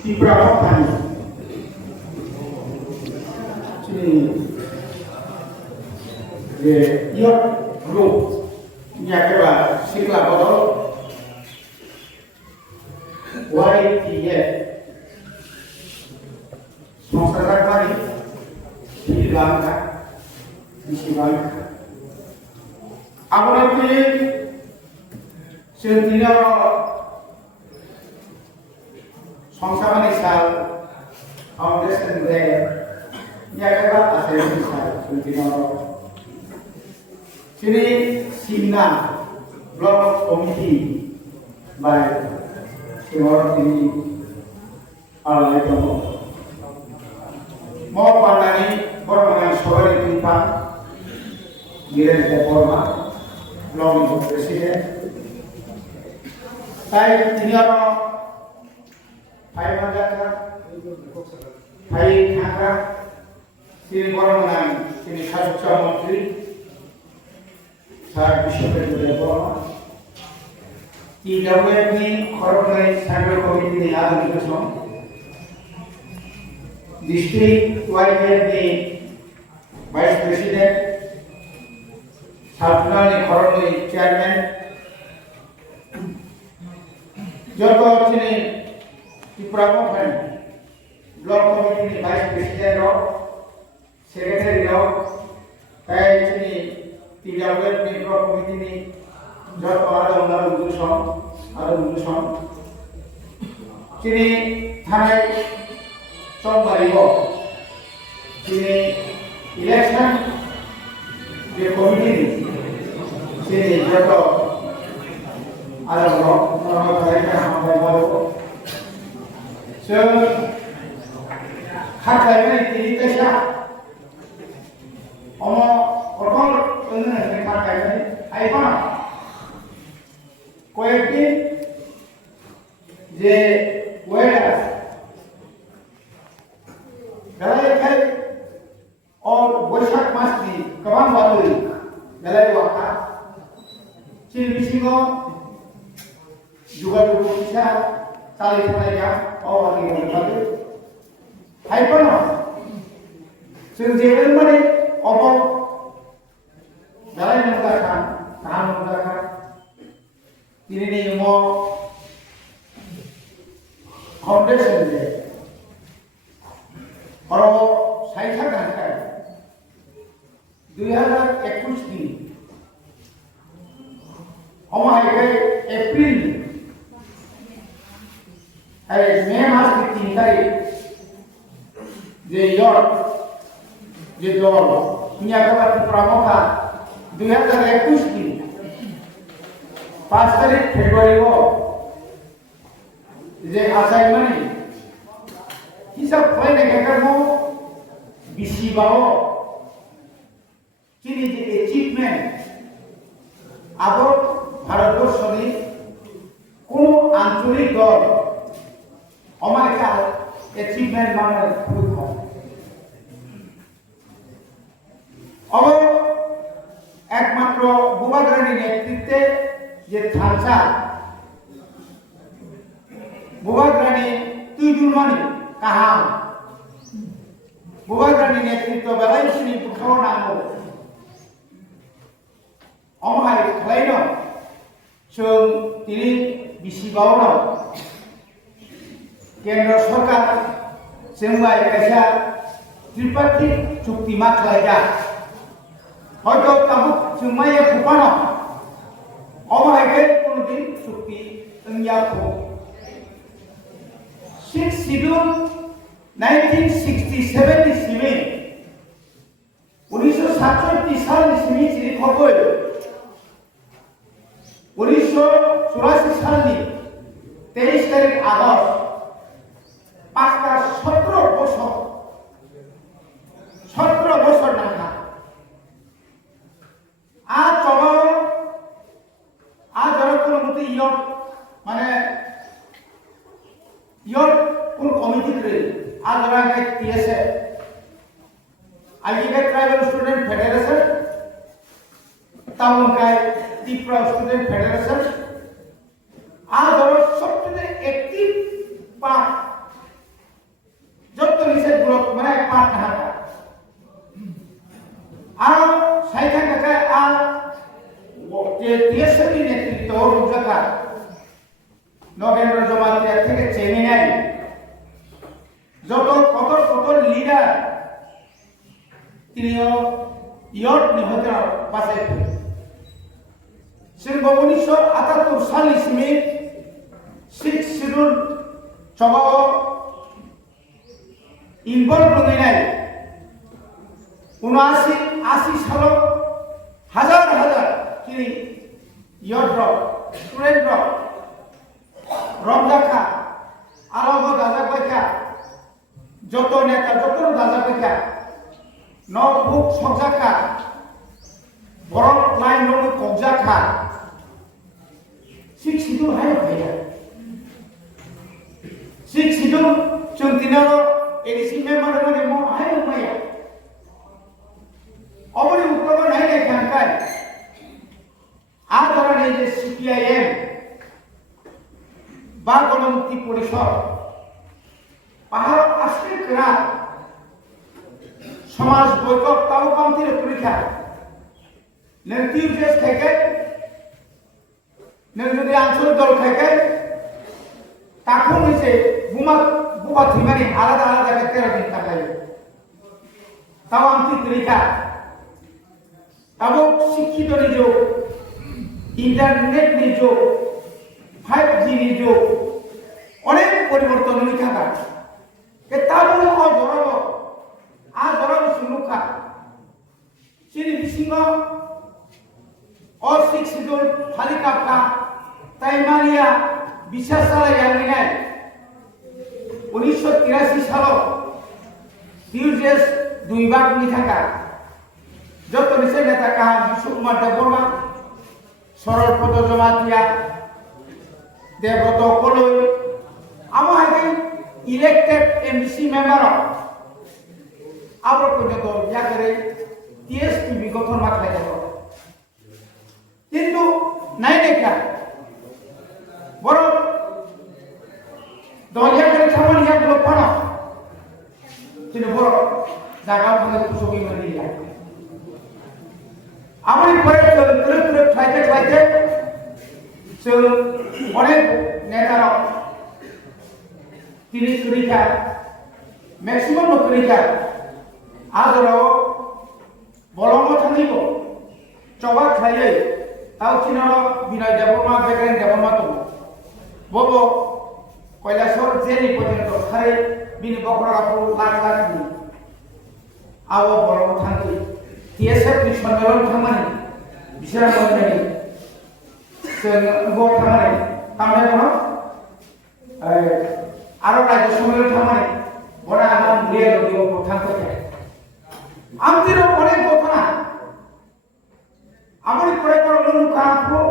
Beberapa kali your group nya sikla botol YTF সংস্থার বাড়ি শ্রীলঙ্কা শ্রীলঙ্কা আপনাকে সেদিনের সংসামানি সাল ফাউন্ডেশন রে ইয়াকেবা আছে সাল সেদিনের Sini Simna Blok Komiti by Timor ini alai tomo. Mau pandani orang sore timpang giren reforma Blok itu presiden. Saya tinggal Hai Mandaka Hai Kangra Sini orang sini Khasuksa Menteri Saat Bisyopet Purama TWF ni Khorogoi Cyber Committee ni Adam Dikson District YF ni Vice President Sabna ni Khorogoi Chairman Joto Chini Tipramo Khan Block Committee ni Vice President ro Secretary ro Tai Chini TWF ni Block Committee ni Joto ada Uduson Chini Thanai Sombaribo Chini Election the committee ni Chini Joto ada Block Nama Kaya Hambai Baru So Hak Kaya Tiri Tesha Omo Korban Ini mereka kaya apa? Koyaktin je wedas galai kai और वैशाख मास की कबान वाली गलाई वाका chill बिसिंगो जुगाड़ bisa saling saja और वाली वाली hai pano senjata mana apa Galai mengatakan, tahan mengatakan, ini nih mau foundation deh. Kalau saya katakan, 2021 ini, हमारे अप्रैल मई मास की 3 तारीख जे योग जे दौर दुनिया का प्रमुख 2021 की 5 तारीख फरवरी को जे असाइनमेंट हिसाब कोई नहीं कर मो बिसिबाओ किनी जे अचीवमेंट आदो भारतवर्ष नि कोनो आंचलिक दल हमारे का अचीवमेंट माने खुद अब একমাত্র বুবাগ্রানী নেতৃত্বে যে থানসা বুবাগ্রানী তুইজুলমানি কাহাম বুবাগ্রানী নেতৃত্ব বেলাইছিনি পুঠাও নাঙ্গো অমহাই খালাইনো जों তিনি বিসিবাওনো কেন্দ্র সরকার जोंबाय কাইसा ত্রিপাক্ষিক চুক্তি मा खालायगा হয়তো তাবুক जोंमाया कुपानो अमायके कोनदिन चुक्ति अंयाखौ 6 शिड्यूल 1967 नि सिमे 1967 सालनि सिमे जिरि खबै 1984 सालनि 23 तारिख आगस्ट 17 বছর নাকা आज चलो आज जरा कोन मते इयर माने इयर कोन कमिटी करे आज जरा के टीएसए आईके ट्राइबल स्टूडेंट फेडरेशन तामुकाय त्रिपुरा स्टूडेंट फेडरेशन রূপরেখা নগেন্দ্র জমাতিয়া থেকে চেনে নেয় যত কত লিডার তিনিও ইয়ট নিহত বাঁচাই जों 1978 सालनिसिम सिक्स शिड्यूल जगाव इनभल्व नङैनाय 79 सालाव हाजार खिनि इयट स्टुडेन्ट रंजाखा आलम दाजाबायखा जत नेता जत दाजाबायखा नबुक सकजाखा बरफ लाइन नं कगजाखा सिक्स शिड्यूल हाय भैया सिक्स शिड्यूल जों दिनाव एडिसी मेम्बर माने मो हाय भैया अबनि उक्तबो नाय नाय खानखाय आदरणे जे सीपीआईएम बा गणमुक्ति परिषद पाहाड़ आश्रय करा समाज बयकट ताव कामतिर परीक्षा नोंटिउजेस थाइखे नों जुदि आंचलिक दल थाइखे ताखौ मोनसे बुमा थैमानि आलादा आलादा 13 दिन थाखाय ताव आमति तरीका ताबो शिक्षितनि जुग इंटरनेटनि जुग 5G नि जुग अनेक परिवर्तननि थाखाय के ताबो अजराबो सुनुखा सिनि बिसिङाव और सिक्स शिड्यूल फालिकापका ताइमानिया बिसास सालायलांनाय 1983 सालाव टिउजेस 2 भागनि थाखाय जतनिसे नेता काहा सुकुमार देबबर्मा सरलपद जमातिया देवव्रत कलई आमो हागे इलेक्टेड एमसी मेम्बर आबो पर्यन्त याकरे टीएसपी गठन माखाय दङ किन्तु नाय देखा बरं दलियाकडे खामानि या लोकफाना तिने बरं जागा फांगे कुसुमी मंदिर आमनि परे तरफ थाइते जों अनेक नेतार तिनि करिखा मैक्सिमाम करिखा आदराव बलंग थांगो चबा खायै ताव चिनारो बिनय देबबर्मा बेग्रेन देबबर्मा दङ बबो कैलासर जेरि पर्यन्त खारै बिनि बकराखौ लाख नि आव बलंग थांगो टीएसएफ नि सम्मेलन थांमानि बिसोर मोननाय जों गो थांमानि थांबाय दङ आरो राज्य सम्मेलन थांमानि बना आं मुलिया दियो थांफाय आमतिरो अनेक घटना आमनि परेपर लुकाखौ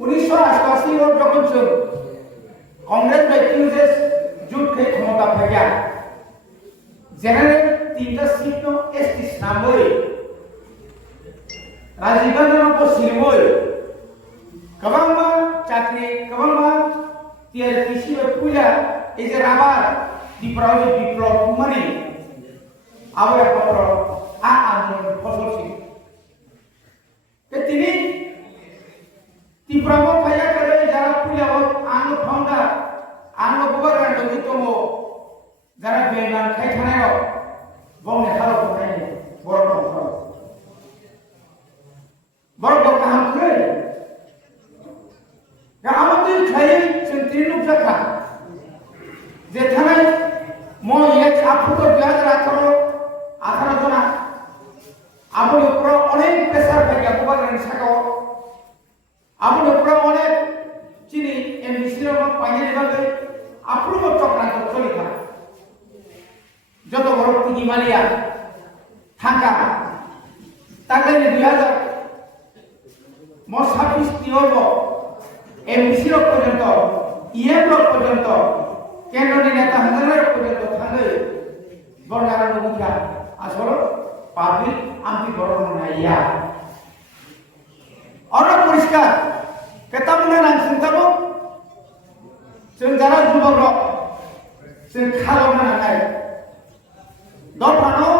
1988 और जखन जों कांग्रेस बैटिंजेस जुट के क्षमता फैया जेनेरेल 3टा सीट नो एसटी नामै राजीव गांधी को सिलबोय गोबांमा चाकरि गोबांमा टीआरपीसी पुया एजे राबार दिप्राव विप्लव माने आवे पत्र आंदोलन फसलसी তিনি তীব্রম ফায়া করে যারা পুলিয়াও আঙ্গ ফাউন্ডার আঙ্গ গভর্নমেন্ট দিতম যারা বেমান খাইখানায় বংনে হালো খাই বড় কাহাম করে আমাদের খাই চিন্তিনুক জায়গা যে থানায় ম এক আফুত 2018 জনা आबोनि उपराव अनेक प्रेसार फैया गभर्नमेंट साखाव आबोनि उपराव अनेक चिनि एमबीसी रो पाइनानि बागै आप्रुव चक्रांत चलिखा जत बरफ तिगि मालिया थांगा तागैनि 2000 म 26 तिहर एमबीसी रो पर्यंत इएम रो पर्यंत केन्द्रनि नेता हाजार पर्यंत थांगै बरनारा नमुखिया आसल पाब्लिक आमति गरम नाया और परिष्कार केतामने नाम सिंताबो जों जारा जुबक जों खालामनो नाय दफानो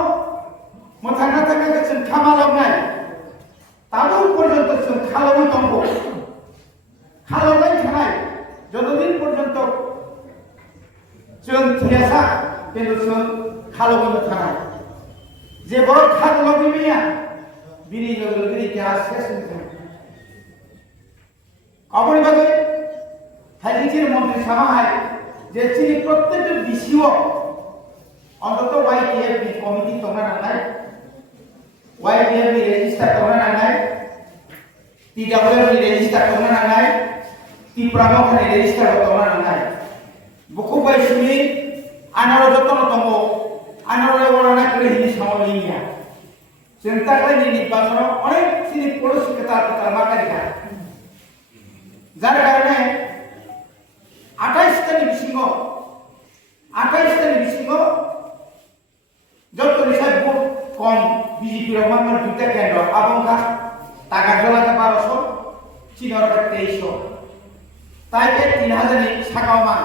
मथाना थाखा जों खामालावनाय ताबो पर्यन्त जों खालामनो दंबो খালবাই থানায় যতদিন পর্যন্ত जों थियासा কিন্তু जों খালবাই থানায় যে বড় খালবাই মিয়া বিনি লগলগিরি ইতিহাস শেষ হয়েছে অপরি ভাবে হাইজির মন্ত্রী সামাহায় যে চিনি প্রত্যেকটা বিষয় অন্তত YPF কমিটি তোমরা নানাই YPF রেজিস্টার তোমরা নানাই TWF রেজিস্টার তোমরা নানাই ত্রিপুরামখানি রেজিস্টার তোমরা নানাই বুকুবাই সুমি আনার যত্ন তম আনারে ওরানা করে হিনি সামলিনিয়া চিন্তা করে নির্বাচন অনেক চিনি পরিষ্কার তার মাকারিকা যার কারণে 28টানি বিশিঙ্গ যত নিশায় ভোট কম বিজেপির মাত্র 2টা কেন্দ্র আবঙ্কা টাকা জলাতে 1200 চিনর 2300 তাইকে 3000 সাকাওমান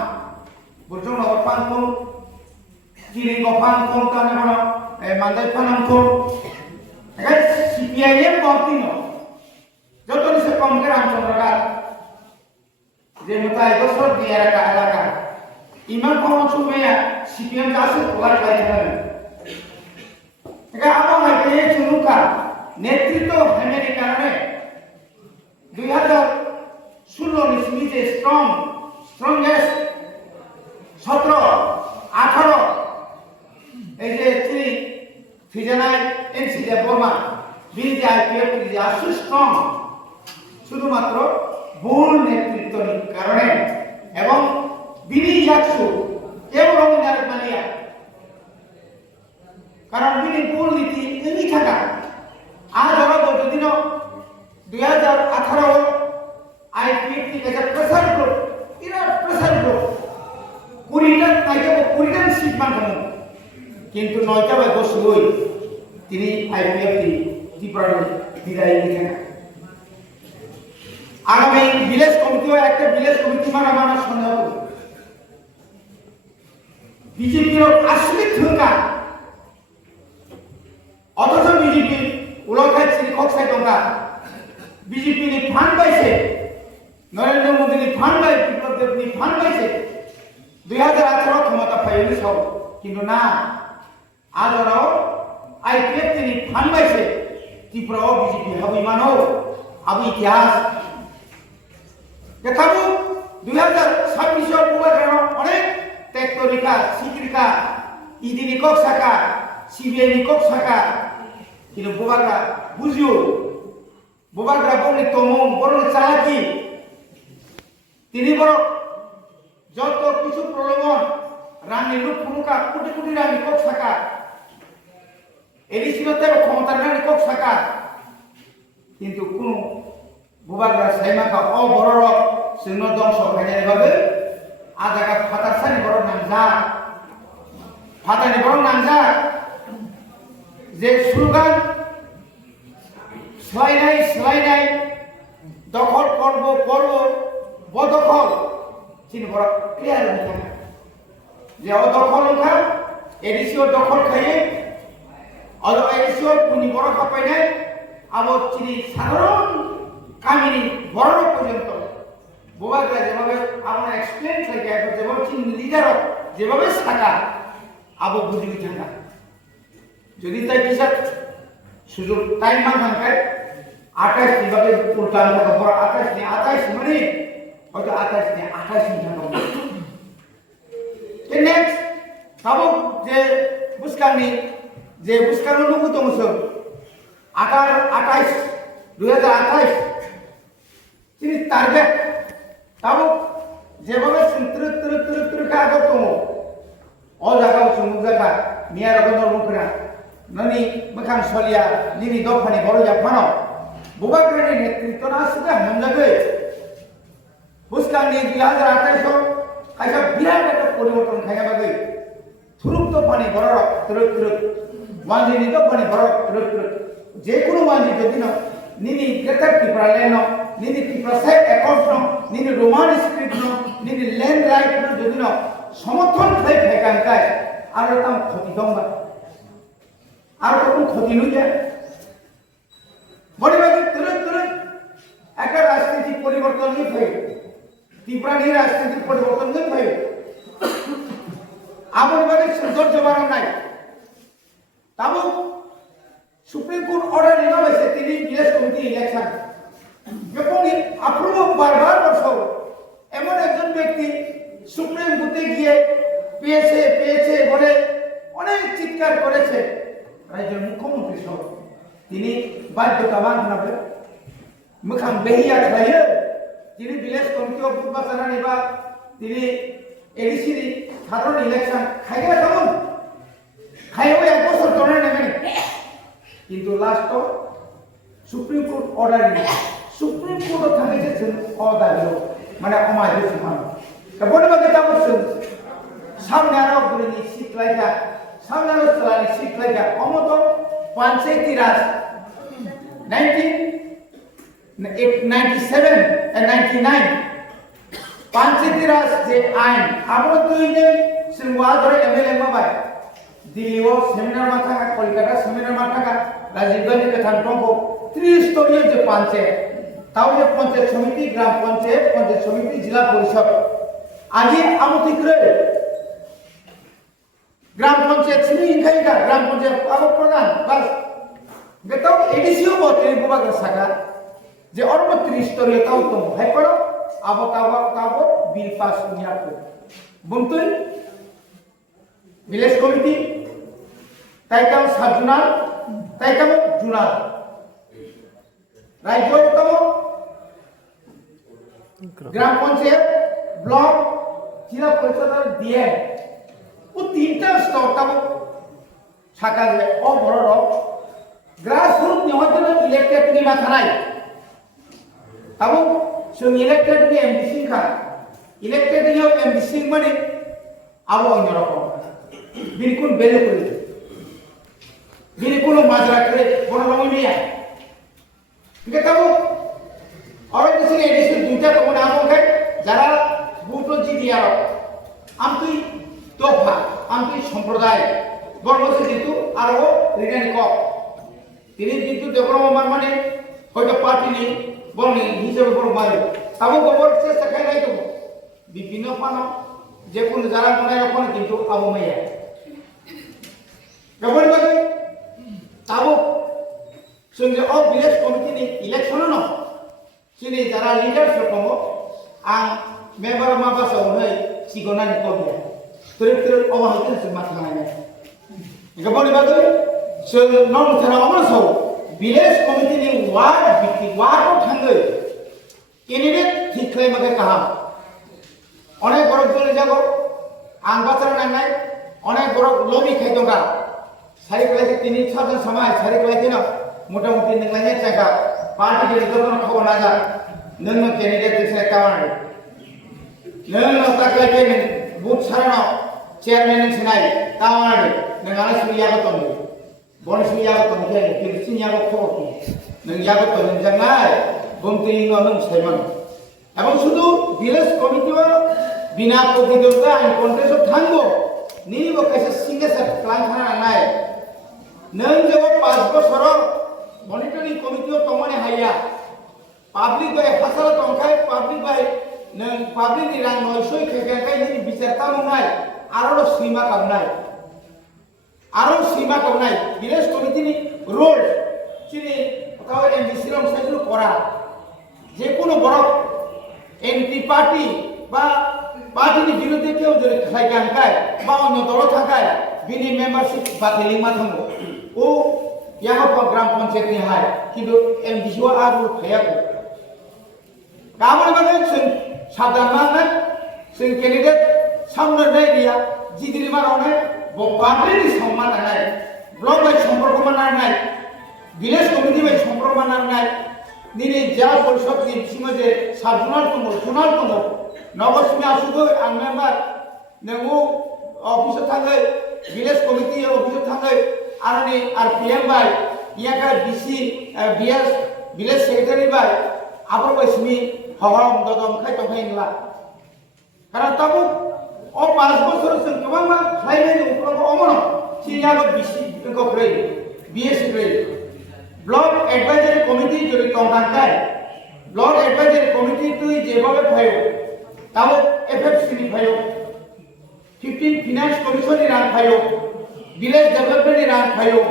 বুঝুন পানকুন চিরিঙ্গ পানকুন কানে বড় মান্দাই পানামকুন এখানে CPIM বর্তিন যত নিশায় কম করে রামচন্দ্রকার যে মতাই বছর দিয়ে এলাকা ইমান কমন সুমেয়া CPM কাছে তোলার পাইছে এটা আমার হাইতে চুনুকা নেতৃত্ব হেমের কারণে 2016 নিসমি যে স্ট্রংগেস্ট 17 18 এই যে চিনি ফিজানাই এনসি যে বর্মা বিজে IPF যে আসু স্ট্রং শুধুমাত্র ভুল নেতৃত্বের কারণে এবং বিনি যাচ্ছু কেবল অঙ্গীকার মানিয়া কারণ বিনি ভুল নীতি এমনি থাকা আজ ওরা যদিন 2018 IPF থেকে প্রেসার গ্রুপ বিরাট প্রেসার গ্রুপ 20টা সিট মানব কিন্তু 9টা বা 10 হই তিনি IPF ত্রিপুরা বিদায় নিলেন আগামী ভিলেজ কমিটিও একটা ভিলেজ কমিটি মানার সন্দেহ বিজেপির আসলে থঙ্কা অথচ বিজেপি উলখায় শ্রীকক্ষায় টঙ্কা বিজেপি নি ফান্ড পাইছে নরেন্দ্র মোদী নি ফান্ড পাই বিপ্লব দেব নি ফান্ড পাইছে 2018 ক্ষমতা পাইনি সব কিন্তু না আজ ওরাও IPF নি ফান্ড পাইছে ত্রিপুরাও বিজেপি হবি মানো আবু ইতিহাস দেখাবো 2026 বুবাগ্রাম অনেক টেকটোরিকা সিকিরিকা ইদিনি কক শাখা CBI নি কক শাখা কিন্তু বুবাগ্রা বুঝিও বুবাগ্রা বলে তমম বড় চালাকি তিনি বড় যত কিছু প্রলোভন রানী লুকুনুকা কোটি কোটি রানী কক শাখা এরিসিনতে ক্ষমতার রানী কক শাখা কিন্তু কোন বুবাগ্রা সাইমাকা অ বড় সিংহ দংশ খাইনি ভাবে আজাকা ফাতারসানি বড় নামজা ফাতানি বড় নামজা যে স্লোগান সলাইনাই দখল করব বদখল চিনি বড় ক্লিয়ার হয়ে যে অদখল ওঠা এডিসিও দখল খাইয়ে এডিসিও পুনি বড় খাপাই নাই আবার চিনি সাধারণ কামিনী বড় পর্যন্ত বুবাগ্রা যেভাবে আমরা এক্সপ্লেন থাকে যেভাবে চিনি লিডার যেভাবে থাকা আবো বুঝবি থাকা যদি তাই কিসা সুযোগ টাইম মানখানকায় 28 বিভাগে উল্টা থাকা বড় 28 মানে হয়তো 28 থাকা নেক্সট তাবো যে বুসকানি নুকু তো মুসল 28 2028 তিনি টার্গেট তাবো যেভাবে ত্রিক আগত অ জায়গা সুমুক জায়গা মিয়া রবীন্দ্র মুখরা ননি মখান সলিয়া নিনি দফানি বড় জাফানো বুবাগ্রানি নেতৃত্ব না আসবে হামজাগে বুসকানি 2028 খাইসা বিরাট একটা পরিবর্তন খাইয়া বাগে থুরুক দফানি বড় ত্রিক ওয়ানজিনি দফানি বড় ত্রিক যে কোনো ওয়ানজি যদি না নিনি গ্রেটার ত্রিপুরা লেন নিনি ত্রিপুরা সাইড অ্যাকাউন্ট নিনি রোমান স্ক্রিপ্ট নিনি ল্যান্ড রাইট যদি না সমর্থন খাই ফেকানকায় আর তাম ক্ষতি দংবা আর কোন ক্ষতি নই যায় বড় বাকি তুরত একটা রাজনীতি পরিবর্তন নিয়ে ফেলে ত্রিপুরানি রাজনীতি পরিবর্তন নিয়ে ফেলে আমার বাড়ির সৌন্দর্য বাড়ানো নাই তাবো সুপ্রিম কোর্ট অর্ডার নেওয়া হয়েছে তিনি ভিলেজ কমিটি ইলেকশন যখন আপ্রুভ বারবার বছর এমন একজন ব্যক্তি সুপ্রিম কোর্টে গিয়ে পেয়েছে বলে অনেক চিৎকার করেছে রাজ্যের মুখ্যমন্ত্রী সহ তিনি বাধ্যতাবান হবে মোখাং বেহিয়া খাইয়ে তিনি ভিলেজ কমিটি অফ বাসানা নিবা তিনি এডিসি সাধারণ ইলেকশন খাইয়ে কেমন খাইয়েও 1 বছর ধরে নেবেন কিন্তু লাস্ট সুপ্রিম কোর্ট অর্ডার নিয়ে সুপ্রিম কোর্ট থাকেছে অদাল মানে অমায় বেশি মানুষ বলে বাকি তা বলছেন সামনে আরো বলিনি শিখলাইকা সামনে আরো চালানি শিখলাইকা অমত পঞ্চায়েতি রাজ 1997 and 99 পঞ্চায়েতি রাজ যে আইন আমরা দুইনে সিংওয়া ধরে এমএলএ মাবাই দিল্লিও সেমিনার মা থাকা কলকাতা সেমিনার মা থাকা রাজীব গান্ধী কে থাকবো ত্রিস্তরীয় যে পঞ্চায়েত তাও যে পঞ্চায়েত সমিতি গ্রাম পঞ্চায়েত সমিতি জেলা পরিষদ আগে আমতিক্রে গ্রাম পঞ্চায়েত ছিল ইনখাইকা গ্রাম পঞ্চায়েত আবো প্রধান বাস গেতাও এডিসিও বতে বুবা গসাকা যে অর্ব ত্রিস্তরীয় তাও তো হাই পড়ো আবো তাবো বিল পাস নিয়াকো বুমতুই ভিলেজ কমিটি তাইকাম সাবজুনাল তাইকাম জুনাল রাজ্যতম গ্রাম পঞ্চায়েত ব্লক জেলা পরিষদ দিয়ে ও তিনটা স্তর তাম সাকা যায় অবড় গ্রাসরুট নিহতন ইলেক্টেড নি মাথানাই তাবো সো ইলেক্টেড নি এমডি খা ইলেক্টেড নি এমডি মানে আবো অন্য রকম বিলকুল বেলে করে বিলকুল মাজরা করে বড় রঙিয়া ঠিক আছে और किसी ने एडिशन दूसरा तो ना हो गए जरा बूटो जी दिया आमतुई तोफा आमतुई সম্প্রদায় বর্ণসে যেহেতু আর ও রিটার্ন ক তিনি কিন্তু দেখো আমার মানে হয়তো পার্টি নেই বর্ণ হিসেবে বড় মারে তাও গোবর চেষ্টা খাই নাই তো বিভিন্ন পানো যে কোন যারা মনে রাখো কিন্তু আবু মাইয়া গোবর বাকি তাও সঙ্গে অফ ভিলেজ কমিটি নি ইলেকশন ন sini cara leader sekomo ang member mabasa unai sigonan ko dia terus awal itu sematangnya gabon bagai se non thara amaso village committee ni ward bikti ward ko thangai candidate ঠিক খাই মাকে কাহাম অনেক বড় চলে যাব আং বাছার নাই অনেক বড় লবি খাই দঙ্গা সারি কলাইতে 3-6 জন সময় সারি কলাইতে না মোটামুটি নংলাইনে টাকা पार्टी के रिजल्ट में खबर ना जा नन में कैंडिडेट से कावण नन नता के बूथ सारा चेयरमैन सिनाई कावण नंगाना सुनिया को तंगे बोन सुनिया को तंगे कि सुनिया को खबर की नंगिया को तंगे जंगाय बुमती नो नन सेमन এবং শুধু ভিলেজ কমিটিও বিনা প্রতিদ্বন্দ্বিতা আইন কন্টেস্ট থাকবো নিব কাছে সিগনেচার ক্লাইন্ট নাই নন যে 5 বছর মনিটরিং কমিটিও তমনে হাইয়া পাবলিক বাই ফাসালা তংখাই পাবলিক বাই নং পাবলিক নি রাং নয়সই খেগাকাই নি বিচারতা মনাই আরো সীমা কামনাই ভিলেজ কমিটি নি রোল চিনি কাও এমডিসি রং সাইজু করা যে কোনো বড় এমপি পার্টি বা পার্টির বিরুদ্ধে কেউ যদি খাই গানকায় বা অন্য দল থাকায় বিনি মেম্বারশিপ বাতিল মাথামো ও यहाँ पर ग्राम पंचायत ने हाय किंतु एमडीसीओ आरु खायाको गामन बागे जों सादारना जों कैंडिडेट सामने नाय रिया जिदिरि मारने बांद्रायनि सम्मान नाय ब्लक बाय सम्पर्क मानाय ভিলেজ कमिटी बाय सम्पर्क मानाय निनि जिला परिषद नि सिङाव जे साबजुनाल दङ जुनाल दङ नगरसिमि आसुगो आं मेम्बार नोंगो अफिसाव थाङै ভিলেজ कमिटी अफिसाव थाङै आरनि आरपीएम बाय याका बीसी बीएस विलेज सेक्रेटारि बाय आबर बायसिनि हवाम ददम खाय तखायनला कारण ताबो अ 5 बছर जों गोबां मा खायनाय उफ्राव अमन सिनियाबो बीसी को फ्रै बीएस फ्रै ब्लक एडवाइजरी कमिटी जरि तंगानखाय ब्लक एडवाइजरी कमिटी तुई जेबाबे फायो ताबो एफएफसी नि फायो 15 फाइनेंस कमिशन नि रां फायो विलेज डेवलपमेंट नि रां फायो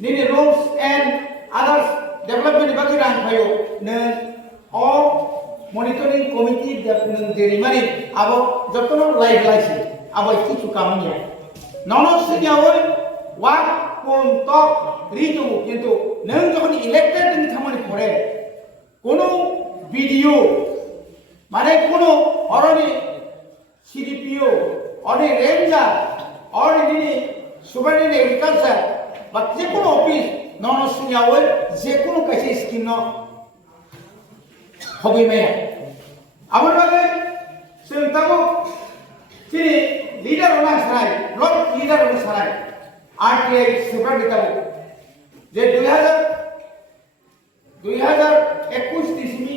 निनि रूल्स एंड अदर्स डेवलपमेंट नि बाकी रां फायो न अ मॉनिटरिंग कमिटी नों जेरिमानि आबो जतनो लाइक लाइसि आबो इति चुकामनिया ननो सिनियावै वा कोन तक रिजु किंतु नों जखन इलेक्टेड नि थामनि परे कोनो वीडियो माने कोनो अरनि सीडीपीओ अरनि रेंजर अरनि सुबरनि एग्रीकल्चर बा जे कोनो ऑफिस ननो सिनियावै जे कोनो कासे स्कीम न हबि मे आबर बागे जों ताबो दिनै लीडर होना साराय ब्लक लीडर होना साराय आरटीआई सेपरेट दिताबो जे 2021 तिसिमी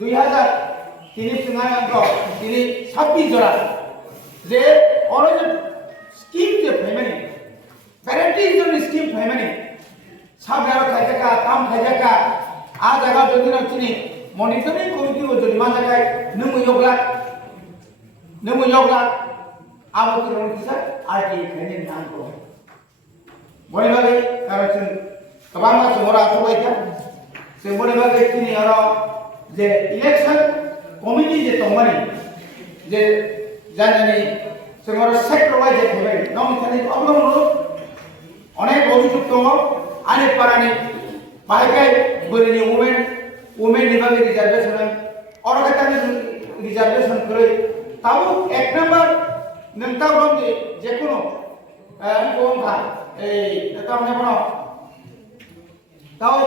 2000 তিনি सिंगांग তিনি 26 जरा जे और स्कीम जे फेमनी पैरेंटिंग जो स्कीम फेमनी सब यार खाइजाका काम खाइजाका आ जगह जदि न तिनी मॉनिटरिंग कमिटी को जरिमा जाय नमु योगला आबो तिरन किसा आरटीआई खाइने नाम को बने बागे कारण तबां मा समरा सबायका से बने बागे तिनी आरो जे इलेक्शन कमिटी जे तंगमानि जे जानानि समरा सेक्टर वाइज जे फैबाय नम थानि अबलम अनेक अभिजुग दङ आनि पारानि बाहायखाय बोरिनि वुमेन नि बागे रिजर्वेशन अरकातानि रिजर्वेशन करे ताबो एक नंबर नोंता बंदि जेकुनो कोनखा ए तामने बनो ताव